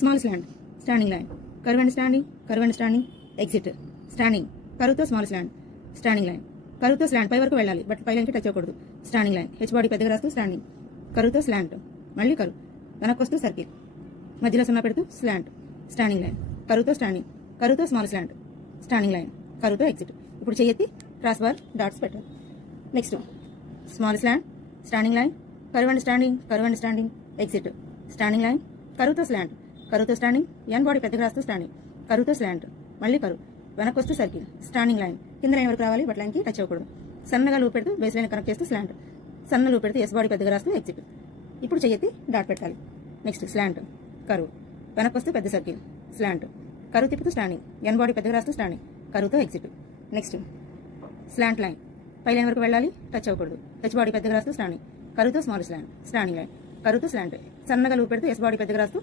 Small slant, standing line, curve and standing, exit, standing, కరువుతో small slant, standing line, కరువుతో slant పై వరకు వెళ్ళాలి, but పై లైన్కి టచ్ అవ్వకూడదు. స్టాండింగ్ లైన్, హెచ్ బాడీ పెద్దగా రాస్తూ స్టాండింగ్, కరువుతో స్లాంట్, మళ్ళీ కరువు, వెనక్కి వస్తూ సర్కిల్, మధ్యలో సున్నా పెడుతూ స్లాంట్, స్టాండింగ్ లైన్, కరువుతో స్టాండింగ్, కరువుతో స్మాల్ స్లాంట్, స్టాండింగ్ లైన్, కరువుతో ఎగ్జిట్. ఇప్పుడు చెయ్యెత్తి క్రాస్ బార్ డాట్స్ పెట్టాలి. Next small slant, standing line, curve and standing, exit, standing line, కరువుతో స్లాంట్, కరువుతో స్టాండింగ్, ఎన్ బాడీ పెద్దగా రాస్తూ స్టాండింగ్, కరువుతో స్లాంట్, మళ్ళీ కరువు, వెనక్కి వస్తూ సర్కిల్, స్టాండింగ్ లైన్, కింద లైన్ వరకు రావాలి, బట్ లైన్కి టచ్ అవ్వకూడదు. సన్నగా లూప్ పెడుతూ బేస్ లైన్ కనెక్ట్ చేస్తూ స్లాంట్, సన్న లూప్ పెడుతూ ఎస్ బాడీ పెద్దగా రాస్తూ ఎగ్జిట్. ఇప్పుడు చెయ్యెత్తి డాట్ పెట్టాలి. నెక్స్ట్ స్లాంట్, కరువు, వెనక్కి వస్తూ పెద్ద సర్కిల్, స్లాంట్, కరువు తిప్పుతూ స్టాండింగ్, ఎన్ బాడీ పెద్దగా రాస్తూ స్టాండింగ్, కరువుతో ఎగ్జిట్. నెక్స్ట్ స్లాంట్ లైన్, పై లైన్ వరకు వెళ్ళాలి, టచ్ అవ్వకూడదు. హెచ్ బాడీ పెద్దగా రాస్తూ స్టాండింగ్, కరువుతో స్మాల్ స్లాంట్, స్టాండింగ్ లైన్, కరువుతో స్లాంట్, సన్నగా లూప్ పెడుతూ ఎస్ బాడీ పెద్దగా రాస్తూ